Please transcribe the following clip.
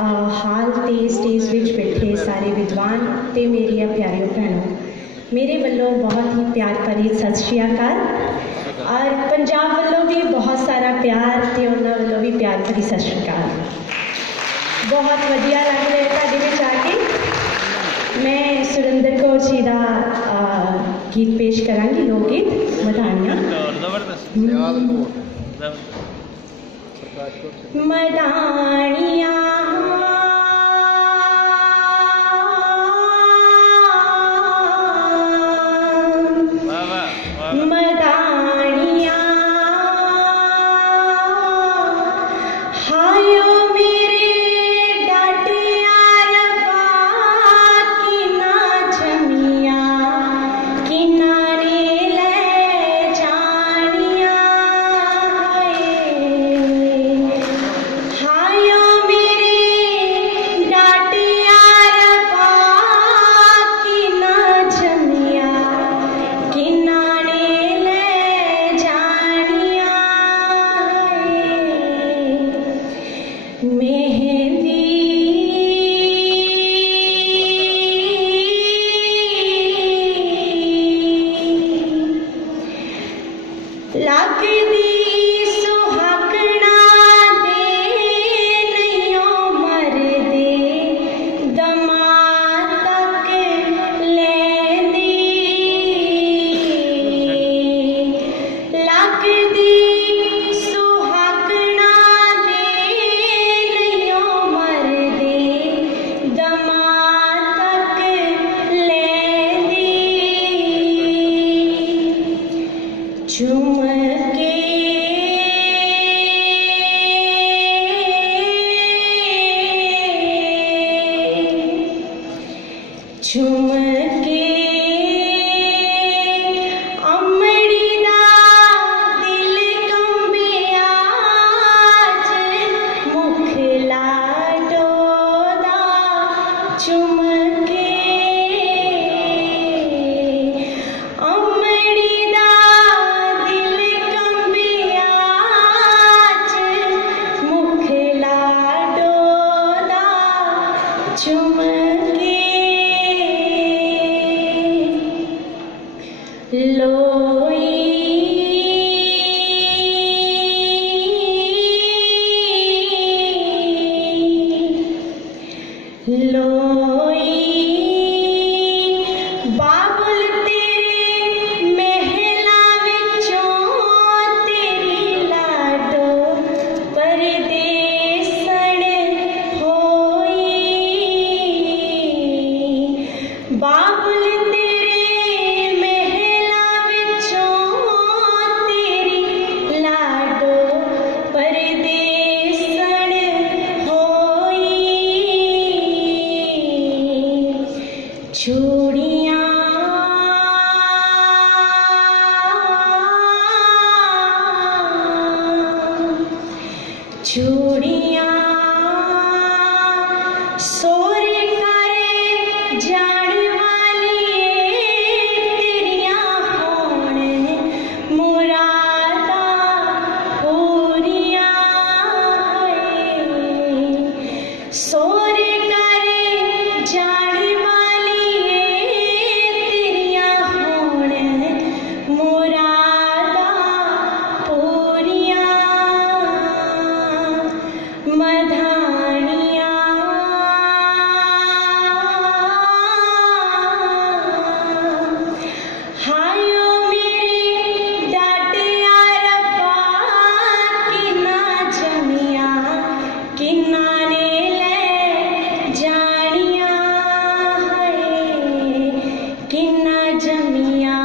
हाल ते स्टेज विच बैठे सारे विद्वान ते मेरिया प्यारियों भैनों, मेरे वालों बहुत ही प्यार भरी सत श्री अकाल और पंजाब वालों भी बहुत सारा प्यार ते उन्हां वालों भी प्यार भरी सत श्री अकाल। बहुत वधिया लग रहा है तुहाडे विच आके। मैं सुरिंदर कौर जी का गीत पेश करांगी, लोकगीत मदानियां। मदानियां जमिया